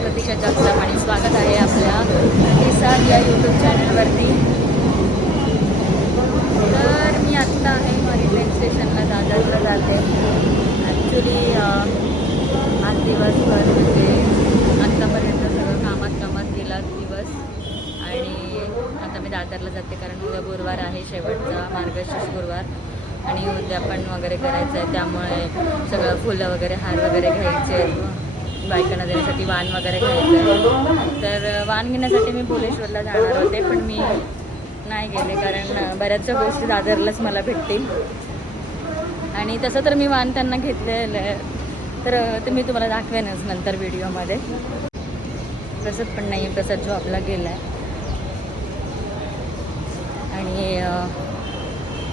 प्रतीक्षा जगताप आणि स्वागत आहे आपल्या किसान या यूट्यूब चॅनलवरती तर मी आत्ता आहे माझी ट्रेन स्टेशनला दादरला जाते. ॲक्च्युली आज दिवसभर म्हणजे आत्तापर्यंत सगळं कामात कामात गेला दिवस. आणि आता मी दादरला जाते कारण उद्या गुरुवार आहे शेवटचा मार्गशीर्ष गुरुवार. आणि उद्यापण वगैरे करायचं आहे त्यामुळे सगळं फुलं वगैरे हार वगैरे घ्यायचे. आहेत. बायकांना देण्यासाठी वाण वगैरे घ्यायचं. तर वाण घेण्यासाठी मी भुलेश्वरला जाणार होते पण मी नाही गेले कारण बऱ्याचशा गोष्टी दादरलाच मला भेटतील. आणि तसं तर मी वाण त्यांना घेतलेलं आहे. तर ते मी तुम्हाला दाखवेनच नंतर व्हिडिओमध्ये. प्रसाद पण नाही आहे प्रसाद जॉबला गेला आहे आणि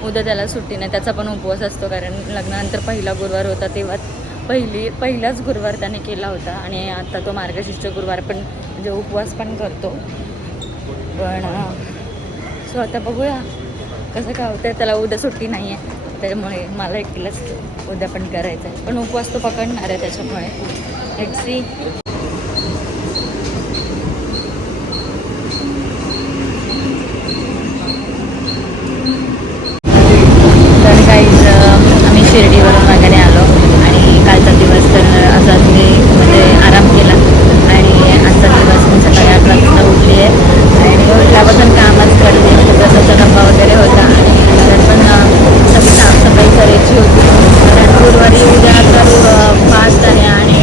उद्या त्याला सुट्टी नाही त्याचा पण उपवास असतो कारण लग्नानंतर पहिला गुरुवार होता तेव्हा पहिली पहिलाच गुरुवार त्याने केला होता आणि आता तो मार्गशीर्ष गुरुवार पण म्हणजे उपवास पण करतो. पण सो आता बघूया कसं काय होतं त्याला उद्या सुट्टी नाही आहे त्याच्यामुळे मला एकटीलाच उद्या पण करायचं आहे पण उपवास तो पकडणार आहे त्याच्यामुळे. लेट्स सी तर काही आम्ही शिर्डीवरून वगैरे आलो आणि कालचा दिवस तर असाच मी म्हणजे आराम केला आणि आजचा दिवस मी सकाळी आठ वाजता उठली आहे आणि उठल्यापासून कामच करते म्हणजे प्रसादचा डब्बा वगैरे होता आणि घरात पण अ, सगळी साफसफाई करायची होती कारण गुरुवारी उद्या तर फास्ट आहे आणि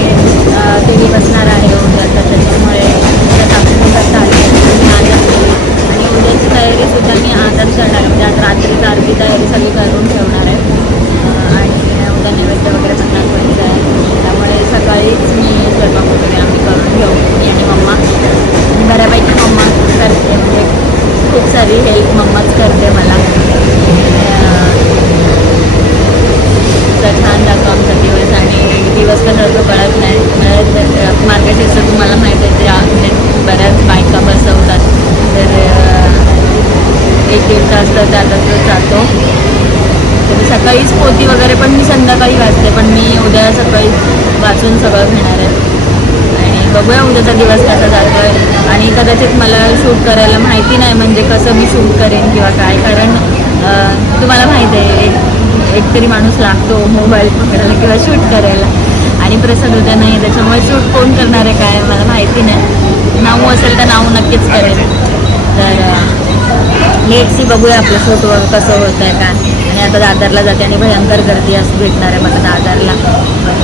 अ, देवी बसणार आहे उद्या तर त्याच्यामुळे उद्या साफसफाई करता आली आणि आजच केली. आणि उद्याची तयारी सुद्धा मी आजच करणार आहे म्हणजे आज रात्रीच आरती तयारी सगळी करून ठेवणार आहे अं, आणि उद्या नैवेद्य वगैरे पण दाखवायचं आहे त्यामुळे सकाळीच मी स्वयंपाक वगैरे आम्ही करून घेऊ मी आणि मम्मा बऱ्यापैकी मम्मा करते म्हणजे खूप सारी हेल्प मम्माच करते मला अं, तर छान जातो आमचा दिवस आणि दिवस पण लवकर कळत नाही मला मार्गशीर्ष तुम्हाला माहीत आहे ते आ- म्हणजे बऱ्याच बायका बसवतात तर अं, एक दीड तास तर त्यातच जातो तर मी सकाळीच पोती वगैरे पण मी संध्याकाळी वाचते पण मी उद्या सकाळी वाचून सगळं घेणार आहे. आणि बघूया उद्याचा दिवस कसा जातो आहे आणि कदाचित मला शूट करायला माहिती नाही म्हणजे कसं मी शूट करेन किंवा काय कारण तुम्हाला माहीत आहे एक एकतरी माणूस लागतो मोबाईल पकडायला किंवा शूट करायला. आणि प्रसंग उद्या नाही त्याच्यामुळे शूट कोण करणार आहे काय मला माहिती नाही. नाऊ असेल तर नाऊ नक्कीच करेल तर लेट सी बघूया आपलं शूट कसं होतं आहे काय. आणि आता दादरला जाते आणि भयंकर गर्दी असं भेटणार आहे मला दादरला.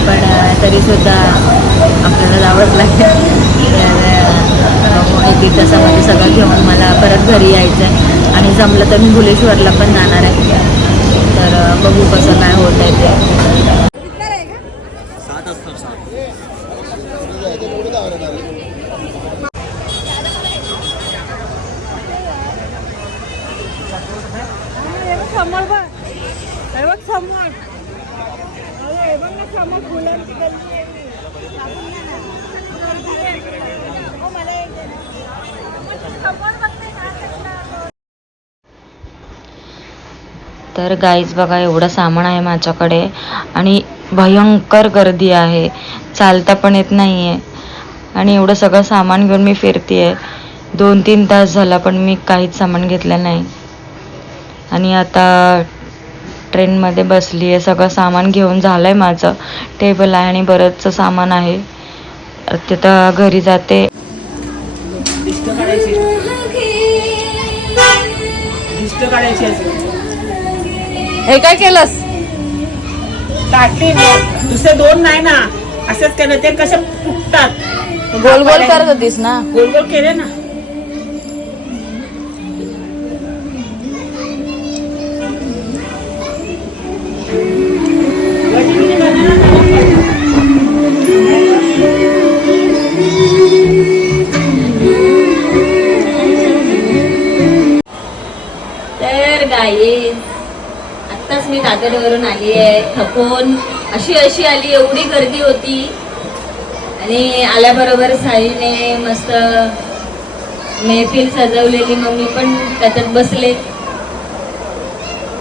पण अं, तरीसुद्धा आपल्याला जावंच लागेल. एक दीड तासामध्ये सगळं घेऊन मला परत घरी यायचं आहे आणि जमलं तर मी भुलेश्वरला पण जाणार आहे. तर बघू कसं काय होत आहे ते सात असतात सात समोर बघ हे बघ समोर अरे हे बघ ना समोर फुलांची गल्ली आहे ही. दाखवून दे ना. हो, मला एक दे ना. समोर बघ ना, काय करणार? तर गाईज बघा एवढं सामान आहे माझ्याकडे. आणि भयंकर गर्दी आहे. चालता पण येत नाही आहे आणि एवढं सगळं सामान घेऊन मी फिरते आहे दोन तीन तास झाला पण मी काहीच सामान घेतलं नाही. आणि आता ट्रेनमध्ये बसली आहे सगळं सामान घेऊन झालं आहे माझं. टेबल आहे आणि बरंचसं सामान आहे. तिथं घरी जाते. काढायची. काढायची असेल. हे काय केलंस. दुसरे दोन नाही ना. असंच केलं ते कसे फुटतात. गोल गोल करत होतीस ना? गोल गोल केले ना. दादरवरून आली आहे थकून. अशी अशी आली एवढी गर्दी होती. आणि आल्याबरोबर साईने मस्त मेहफिल सजवलेली. मग मी पण त्याच्यात बसले.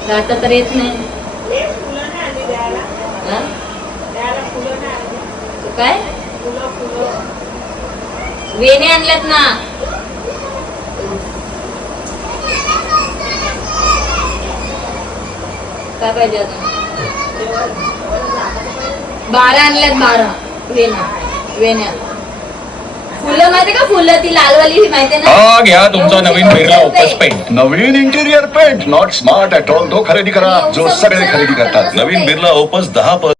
गाता तर येत नाही. काय? वेणे आणल्यात ना. काय पाहिजे अजून? बारा आणल्यात बारा. वेण्या. वेण्या. फुलं माहिती का फुलं? ती लालवाली ही माहिती ना? हा घ्या तुमचा नवीन Birla Opus paint Naveen interior paint not smart at all तो खरेदी करा. जो सगळे खरेदी करतात. नवीन बिर्ला ओपस दहा प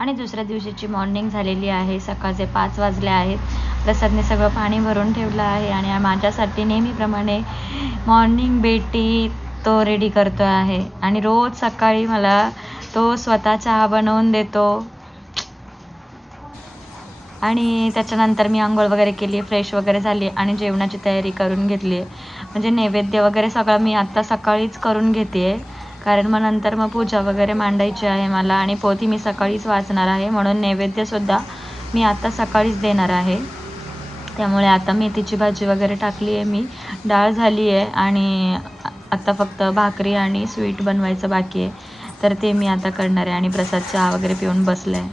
आणि दुसऱ्या दिवशीची मॉर्निंग झालेली आहे. सकाळचे पाच वाजले आहेत. प्रसादने सगळं पाणी भरून ठेवलं आहे. आणि माझ्यासाठी नेहमीप्रमाणे मॉर्निंग बेटी तो रेडी करतो आहे. आणि रोज सकाळी मला तो स्वतः चहा बनवून देतो. आणि त्याच्यानंतर मी आंघोळ वगैरे केली फ्रेश वगैरे झाली आणि जेवणाची तयारी करून घेतली म्हणजे नैवेद्य वगैरे सगळं मी आत्ता सकाळीच करून घेते कारण मग नंतर मग पूजा वगैरे मांडायची आहे मला आणि पोथी मी सकाळीच वाचणार आहे. म्हणून नैवेद्यसुद्धा मी आत्ता सकाळीच देणार आहे. त्यामुळे आता मेथीची भाजी वगैरे टाकली आहे मी. डाळ झाली आहे आणि आता फक्त भाकरी आणि स्वीट बनवायचं बाकी आहे. तर ते मी आता करणार आहे आणि प्रसाद चहा वगैरे पिऊन बसलं आहे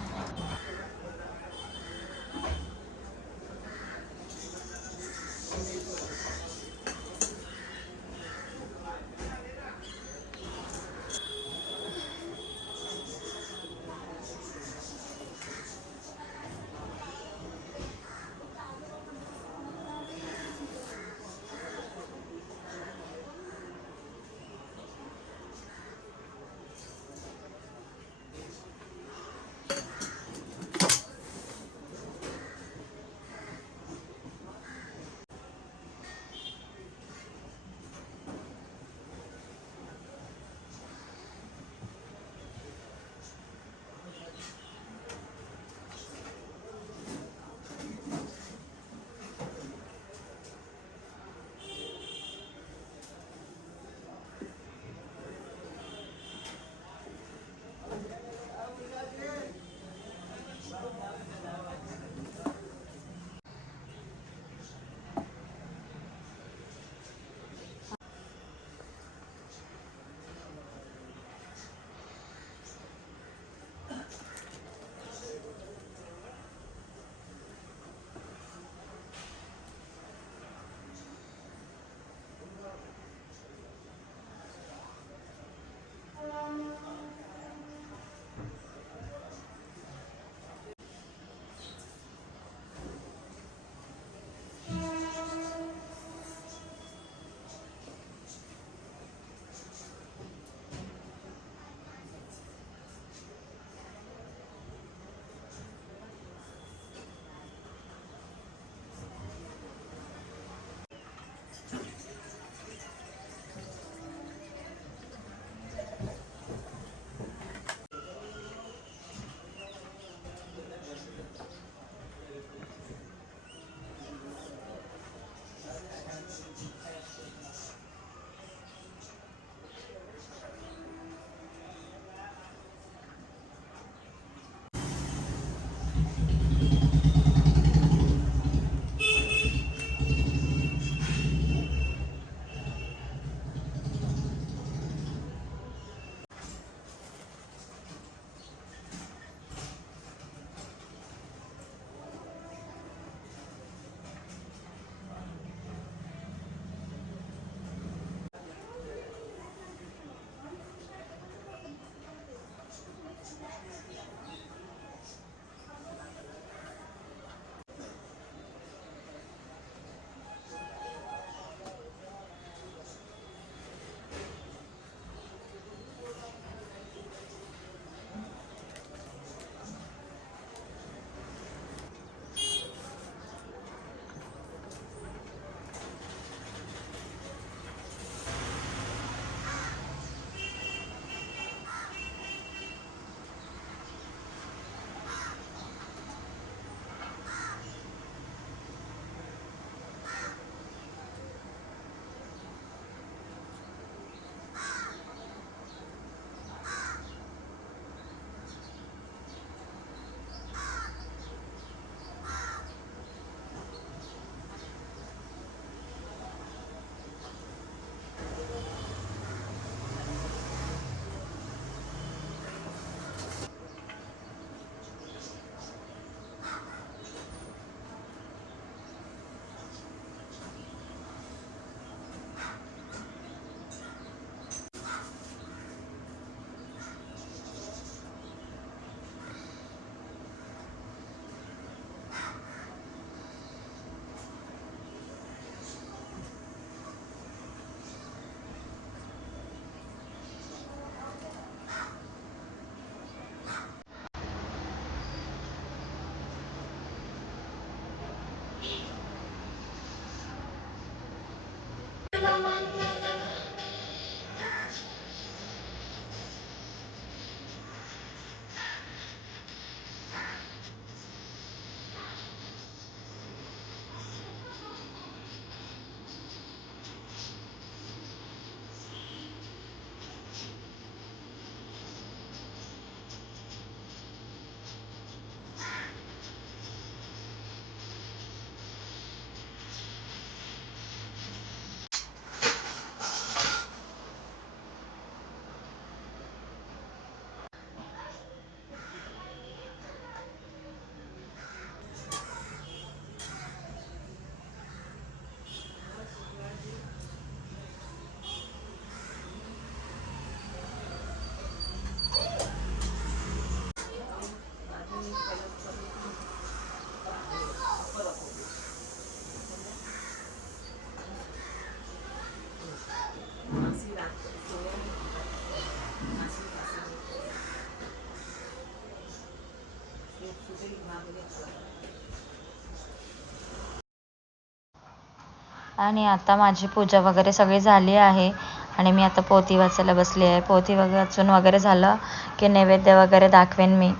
आणि आता माझी पूजा वगैरे सगळी झाली आहे. आणि मी आता पोथी वाचायला बसली आहे. पोथी वगैरे वाचून वगैरे झालं की नैवेद्य वगैरे दाखवेन मी.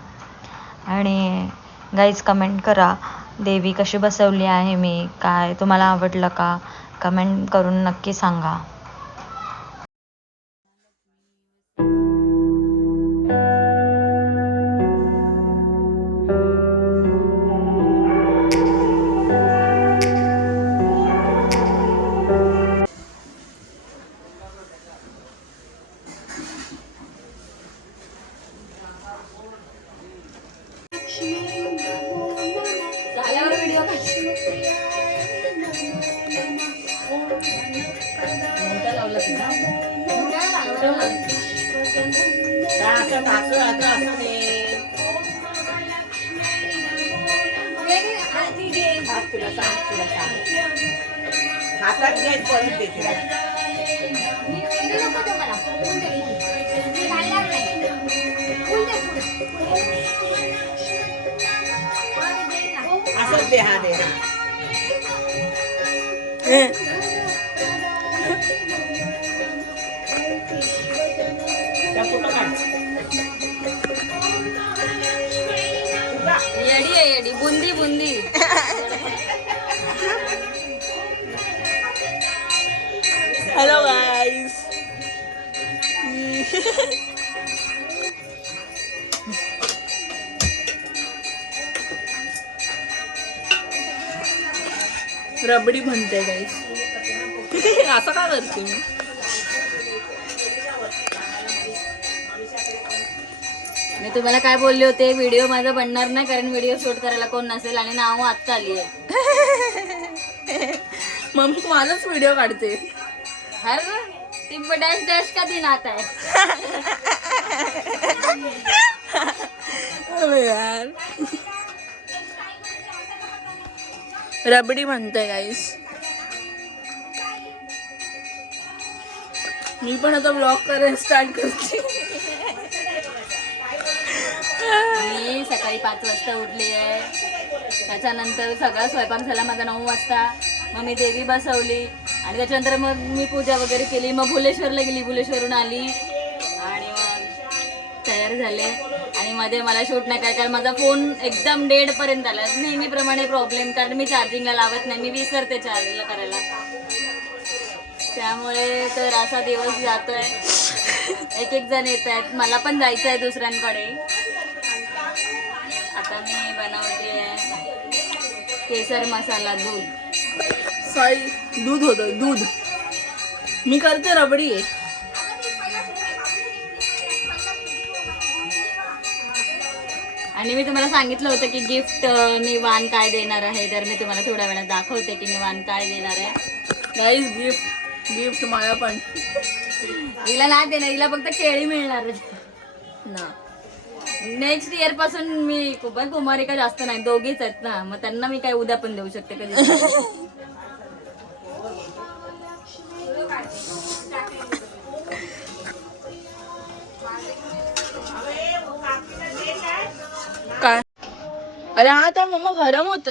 आणि गाईज कमेंट करा. देवी कशी बसवली आहे मी? काय? तुम्हाला आवडलं का? कमेंट करून नक्की सांगा. हातात घे परत देते असंच दे हा दे हा. बुंदी बुंदी. हॅलो गाईस रबडी म्हणते गाईस असं का करते मी? मी तुम्हाला काय बोलले होते? व्हिडिओ माझा बनणार नाही कारण व्हिडिओ शूट करायला कोण नसेल आणि नाव आत्ता आली आहे. मम्मी माझाच व्हिडिओ काढते. हर ती डॅश डॅश का दिन आता है। अरे यार। रबडी म्हणते गाईस मी पण आता ब्लॉग करायला स्टार्ट करते. मी सकाळी पाच वाजता उठली आहे. त्याच्यानंतर सगळा स्वयंपाक झाला माझा नऊ वाजता. मग मी देवी बसवली. आणि त्याच्यानंतर मग मी पूजा वगैरे केली. मग भुलेश्वरला गेली. भुलेश्वरून आली. आणि मग तयार झाले. आणि मध्ये मला शूट नाही काय कारण माझा फोन एकदम डेड पर्यंत आला. नेहमीप्रमाणे प्रॉब्लेम कारण मी चार्जिंगला लावत नाही. मी विसरते चार्जिंगला करायला. त्यामुळे तर असा दिवस जातोय. एक एक जण येत आहेत मला पण जायचं आहे दुसऱ्यांकडे. आता मी बनवते केसर मसाला दूध. सॉरी दूध होतं दूध. मी करते रबडी. आहे आणि मी तुम्हाला सांगितलं होतं की गिफ्ट मी वाण काय देणार आहे तर मी तुम्हाला थोड्या वेळात दाखवते की मी वाण काय देणार आहे. गाईज गिफ्ट गिफ्ट मला पण. हिला नाही देणार हिला फक्त केळी मिळणार ना. नेक्स्ट इयरपासून मी कुमारिका जास्त नाही दोघीच आहेत ना मग त्यांना मी काय उद्या पण देऊ शकते कधी? अरे हा तर मम्मा गरम होत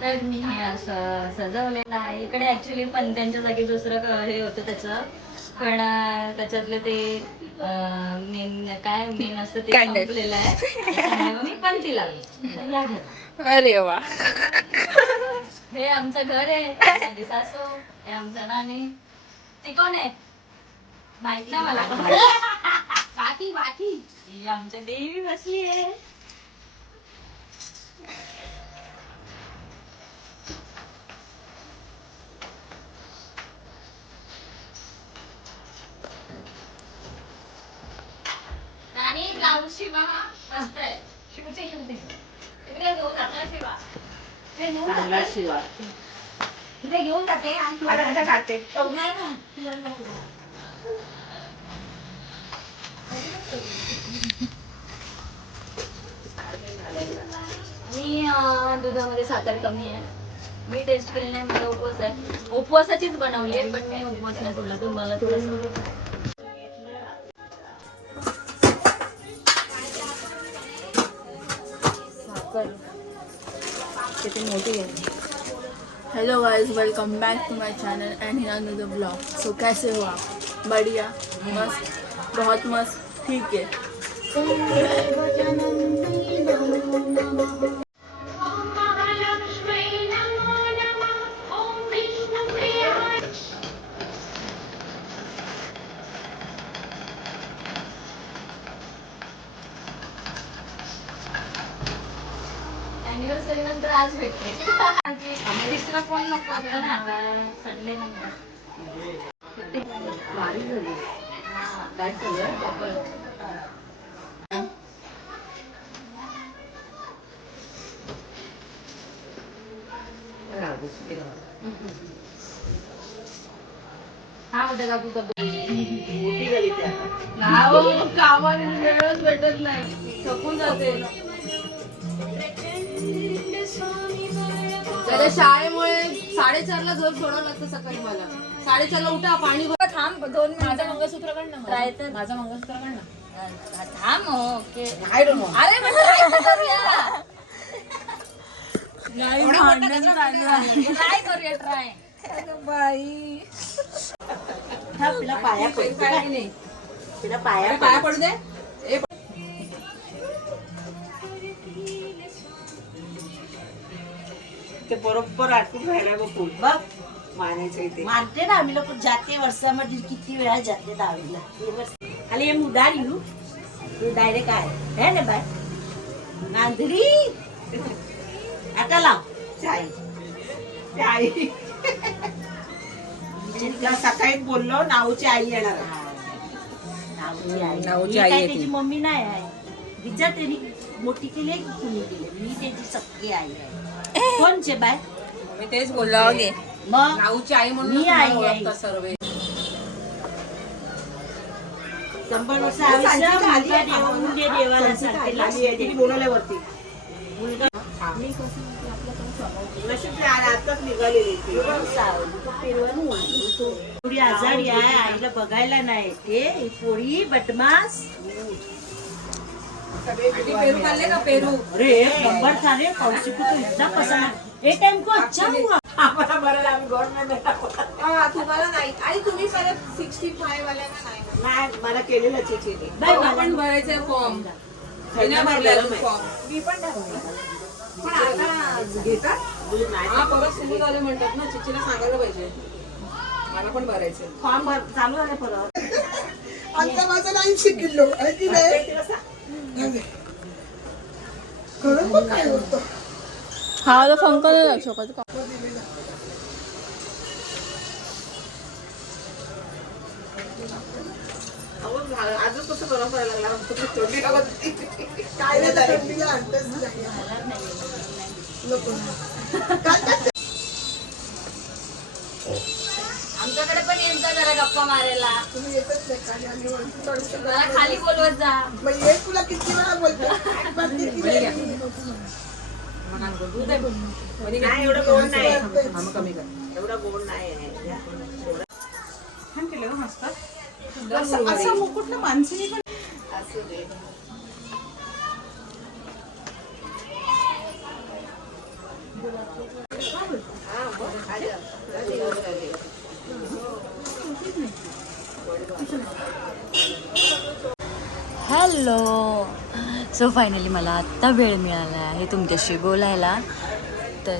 तर मी हे असं सजवलेलं आहे. इकडे ऍक्च्युली पण त्यांच्या जागी दुसरं क- हे होतं त्याचं. पण अं, त्याच्यातलं ते मेन काय मेन असतं ते Candle. संपलेलं आहे. त्याच्यामुळे मग मी पण ती लावली. तर या घरात. अरे वा. हे आमचं घर आहे. माझी सासू हे आमचं नानी. ती कोण आहे? माहीत नाही मला. बाकी बाकी. ही आमच्या देवी बसली आहे. नानी ब्लाऊज शिवा. मस्त आहे. शिवते शिवते. शिवा. घेऊन जाते. मी दुधामध्ये साखर कमी आहे. मी टेस्ट केली नाही मला उपवास आहे. उपवास उपवासाचीच बनवली आहे पण मी उपवास नाही सोडला. तुम्हाला थोडंसं मोठी आहे. Hello guys welcome back to my channel and here the blog so कैसे हो आप? बढ़िया मस्त बहुत मस्त ठीक है। हा होता का तू कामाने वेळच भेटत नाही. थकून जाते. त्याच्या शाळेमुळे साडेचारला घर सोडावं लागतं सकाळी मला. साडेचारला उठा पाणी भरा. थांब दोन माझं मंगळसूत्र काढ ना ट्राय तर. माझं मंगळसूत्र काढ ना. थांब ओके. आय डोंट नो अरे करूया. ट्राय बाई. तिला पाया पडू काय की नाही. तिला पाया पाया पडू दे. ते बरोबर आटून राहिला बघ फुल बघ. मानायचं इथे मानते ना आम्ही लोक जाते वर्षामध्ये किती वेळा जाते दहावीला. खाली हे मुदार येऊ. तू डायरेक्ट आहे. है ना बाय नांदरी. आता लाव. चाय. चाय. तिला सकाळी बोललो नाऊची आई येणार. नाऊची आई. मी येते. त्याची मम्मी नाही आहे. विचार त्यांनी मोठी केली आहे की कुणी केली. मी त्याची सख्खी आई आहे. कोणचे बाय? मी तेच बोललो मग? नाऊची आई म्हणून मी आई आहे. ओळखतात सर्व. शंभर वर्ष आयुष्य मुलगा देवा- मुलगे देवाला सारखे लागते. बोलवल्यावरती. मुलगा नशीब ते आले, आताच निघालेली ती. थोडी आजारी आहे आईला बघायला नाही ते ही पोळी बदमास पेरू खाल्ले का पेरू? अरे एक नंबर था रे कौशिक को तो इतना पसंद है ए टाइम को अच्छा हुआ. आम्हाला बरं आम्ही गव्हर्नमेंट हा तुम्हाला नाही. आणि तुम्ही परत सिक्स्टी फाय वाल्यांना नाही नाही मला केलेलं चिठी बाय मला बाय पण भरायचंय फॉर्म भरलेला. फॉर्म मी पण पण आता घेतात? हा परत सुरू झालं म्हणतात ना चिचीला सांगायला पाहिजे. मला पण भरायचंय. फॉर्म भर चालू आहे परत. आता माझं आहे की नाही? खरं मग काय होतं. हा फंक नाही लागू शकत का आजच कसं गरम करायला लागला? आमचं काय नाही तर थंडीला आणतेच नाही. नको. काय आमच्याकडे पण यांचा जरा गप्पा मारायला. तुम्ही येतच नाही खाली वरती. मला खाली बोलवत जा. मग ये तुला किती वेळा बोलतो? पण ती किती वेळा नाही एवढं गोड नाही. कमी कर. एवढं गोड नाही. आहे छान केलं हो मस्त. असं असं मुकुट ना माणसाने पण हॅलो. सो फायनली मला आत्ता वेळ मिळाला आहे तुमच्याशी बोलायला. तर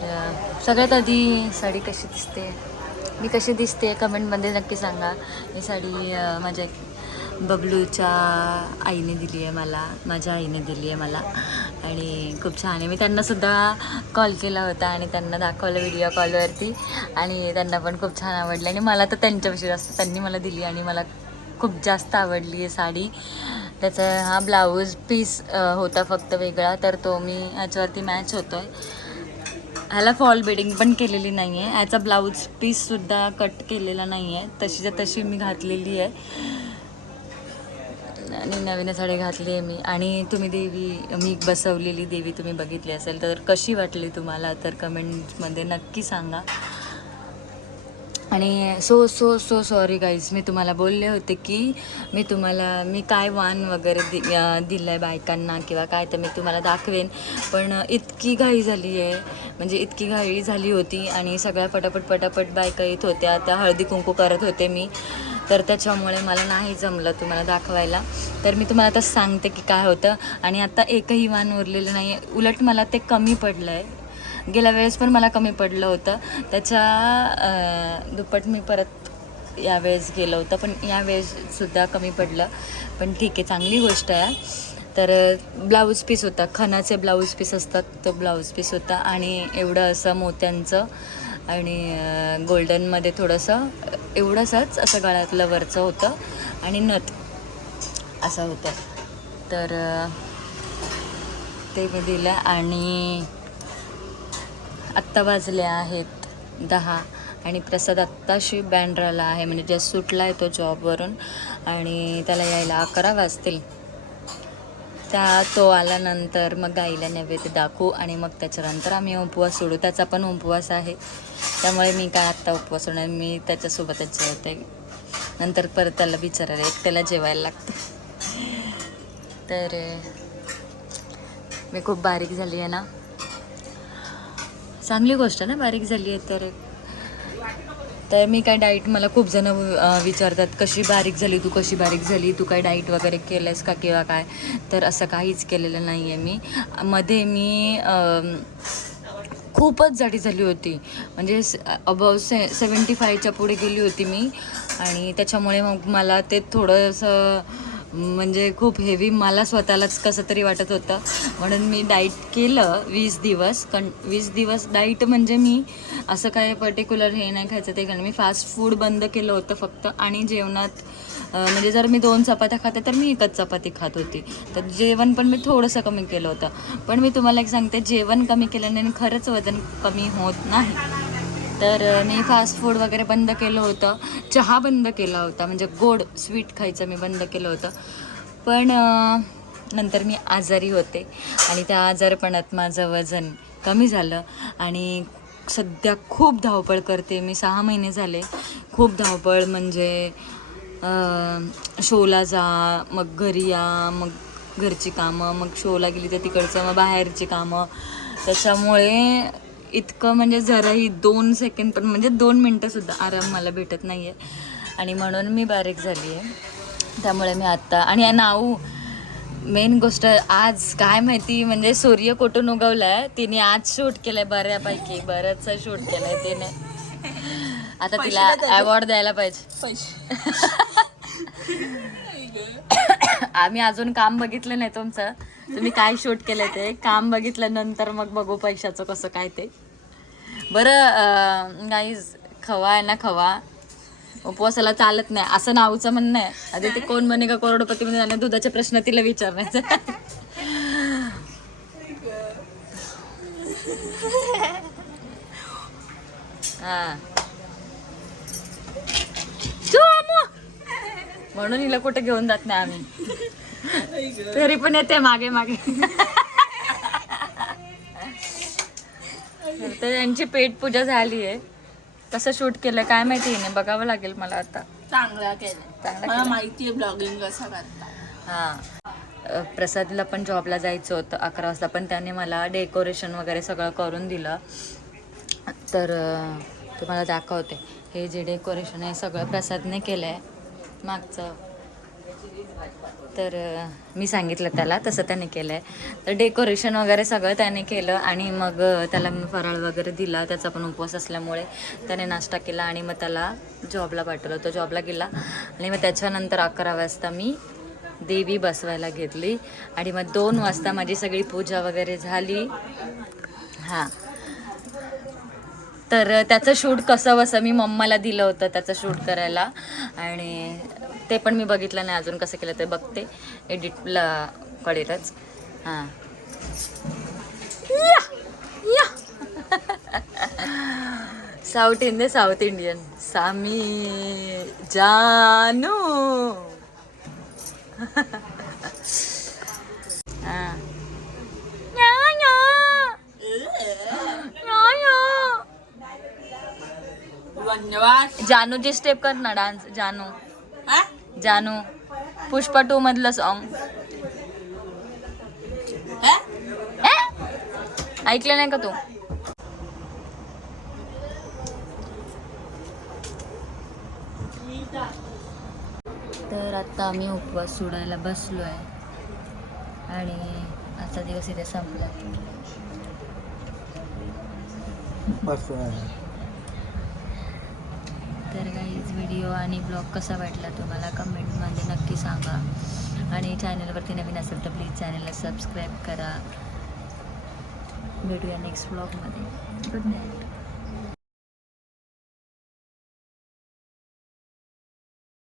सगळ्यात आधी साडी कशी दिसते? मी कशी दिसते कमेंटमध्ये नक्की सांगा. ही साडी माझ्या बबलूच्या आईने दिली आहे मला माझ्या आईने दिली आहे मला. आणि खूप छान आहे. मी त्यांनासुद्धा कॉल केला होता आणि त्यांना दाखवलं व्हिडिओ कॉलवरती आणि त्यांना पण खूप छान आवडलं. आणि मला तर त्यांच्याविषयी जास्त त्यांनी मला दिली आणि मला खूप जास्त आवडली आहे साडी. त्याचा हा ब्लाऊज पीस होता फक्त वेगळा तर तो मी ह्याच्यावरती मॅच होतो आहे ह्याला फॉल बेडिंग पण केलेली नाही आहे ह्याचा ब्लाऊज पीससुद्धा कट केलेला नाही आहे तशीच्या तशी मी घातलेली आहे. आणि नवीन साडी घातली आहे मी. आणि तुम्ही देवी मी बसवलेली देवी तुम्ही बघितली असेल तर कशी वाटली तुम्हाला? तर कमेंटमध्ये नक्की सांगा. आणि so so so sorry guys मी तुम्हाला बोलले होते की मी तुम्हाला मी काय वाण वगैरे दि दिलं आहे बायकांना किंवा काय तर मी तुम्हाला दाखवेन. पण इतकी घाई झाली आहे. म्हणजे इतकी घाई झाली होती आणि सगळ्या पटापट पटापट बायका येत होत्या. त्या हळदी कुंकू करत होते मी. तर त्याच्यामुळे मला नाही जमलं तुम्हाला दाखवायला. तर मी तुम्हाला आता सांगते की काय होतं. आणि आता एकही वाण उरलेलं नाही उलट मला ते कमी पडलं आहे गेल्या वेळेस पण मला कमी पडलं होतं. त्याच्या दुप्पट मी परत यावेळेस गेलं होतं पण यावेळेससुद्धा कमी पडलं. पण ठीक आहे चांगली गोष्ट आहे. तर ब्लाऊज पीस होता. खणाचे ब्लाऊज पीस असतात तो ब्लाऊज पीस होता. आणि एवढं असं मोत्यांचं आणि गोल्डनमध्ये थोडंसं एवढंसंच असं गळ्यातलं वरचं होतं. आणि नथ असं होतं. तर ते मी दिलं आणि आत्ता वाजले आहेत दहा आणि प्रसाद आत्ताशी बँड्राला आहे म्हणजे जस्ट सुटला आहे तो जॉबवरून आणि त्याला यायला अकरा वाजतील. त्या तो आल्यानंतर मग गाईला नैवेद्य दाखवू आणि मग त्याच्यानंतर आम्ही उपवास सोडू. त्याचा पण उपवास आहे. त्यामुळे मी काय आत्ता उपवास सोडणार? मी त्याच्यासोबतच जेवते नंतर परत त्याला विचारायला एक त्याला जेवायला लागतं. तर मी खूप बारीक झाली आहे ना. चांगली गोष्ट ना बारीक झाली आहे तर. तर मी काय डाईट मला खूप जण विचारतात कशी बारीक झाली तू कशी बारीक झाली? तू काय डाईट वगैरे केलं आहेस का किंवा काय? तर असं काहीच केलेलं नाही आहे मी. मध्ये मी खूपच जाडी झाली होती. म्हणजे अबव से सेवन्टी फायच्या पुढे गेली होती मी. आणि त्याच्यामुळे मग मला ते थोडंसं म्हणजे खूप हेवी मला स्वतःलाच कसं तरी वाटत होतं. म्हणून मी डाईट केलं वीस दिवस. कण वीस दिवस डाईट म्हणजे मी असं काय पर्टिक्युलर हे नाही खायचं ते कारण मी फास्ट फूड बंद केलं होतं फक्त. आणि जेवणात म्हणजे जर मी दोन चपात्या खाते तर मी एकच चपाती खात होती. तर जेवण पण मी थोडंसं कमी केलं होतं. पण मी तुम्हाला एक सांगते जेवण कमी केल्याने खरंच वजन कमी होत नाही. तर मी फास्ट फूड वगैरे बंद केलं होतं. चहा बंद केला होता. म्हणजे गोड स्वीट खायचं मी बंद केलं होतं. पण नंतर मी आजारी होते. आणि त्या आजारपणात माझं वजन कमी झालं. आणि सध्या खूप धावपळ करते. मी सहा महिने झाले. खूप धावपळ म्हणजे शोला जा मग घरी या मग घरची कामं मग शोला गेली तर तिकडचं मग बाहेरची कामं. त्याच्यामुळे इतकं म्हणजे जराही दोन सेकंड पण म्हणजे दोन मिनटंसुद्धा आराम मला भेटत नाही आहे आणि म्हणून मी बारीक झाली आहे त्यामुळे मी आत्ता आणि नाऊ मेन गोष्ट आज काय माहिती म्हणजे सूर्य कुठून उगवला आहे तिने आज शूट केलं आहे बऱ्यापैकी बरंचसं शूट केलं आहे तिने. आता तिला अवॉर्ड द्यायला पाहिजे. आम्ही अजून काम बघितलं नाही तुमचं. तुम्ही काय शूट केलं ते? काम बघितल्यानंतर मग बघू पैशाचं कसं काय ते. बरं गाईज खवा आहे ना खवा? उपवासाला चालत नाही. असं नावचं म्हणणं आहे. आधी ते कोण म्हणे का करोडपती म्हणजे जाणं दुधाचे प्रश्न तिला विचारण्याचा. हा तू अम्मू. म्हणून हिला कुठे घेऊन जात नाही आम्ही. तरी पण येते मागे मागे. तर यांची पेट पूजा झाली आहे. कसं शूट केलं काय माहिती हिने बघावं लागेल मला आता. चांगला केलं मला. माहिती आहे ब्लॉगिंग कसं करतात. हां. प्रसादला पण जॉबला जायचं होतं अकरा वाजता पण त्याने मला डेकोरेशन वगैरे सगळं करून दिलं. तर तुम्हाला दाखवते. हे जे डेकोरेशन आहे सगळं प्रसादने केलं आहे मागचं. तर मी सांगितलं त्याला तसं त्याने केलं आहे तर डेकोरेशन वगैरे सगळं त्याने केलं आणि मग त्याला मी फराळ वगैरे दिला. त्याचा पण उपवास असल्यामुळे त्याने नाश्ता केला आणि मग त्याला जॉबला पाठवलं. तो जॉबला गेला आणि मग त्याच्यानंतर अकरा वाजता मी देवी बसवायला घेतली. आणि मग दोन वाजता माझी सगळी पूजा वगैरे झाली. हां. तर त्याचं शूट कसं वसं मी मम्माला दिलं होतं त्याचं शूट करायला. आणि ते पण मी बघितलं नाही अजून कसं केलं ते बघते. एडिटला कळेलच. हां. या! साऊथ इंडियन साऊथ इंडियन सामी जानू हां या, या. या, या. धन्यवाद. जानूची स्टेप कर ना डान्स जानू. हा? जानू पुष्पा टू मधलं सॉन्ग हा? ऐकलं नाही का तू? तर आता आम्ही उपवास सोडायला बसलो आहे आणि आजचा दिवस इथे संपला. तर काहीच व्हिडिओ आणि ब्लॉग कसा वाटला तुम्हाला? कमेंटमध्ये नक्की सांगा. आणि चॅनलवरती नवीन असेल तर प्लीज चॅनलला सबस्क्राईब करा. भेटूया नेक्स्ट ब्लॉगमध्ये गुड नाईट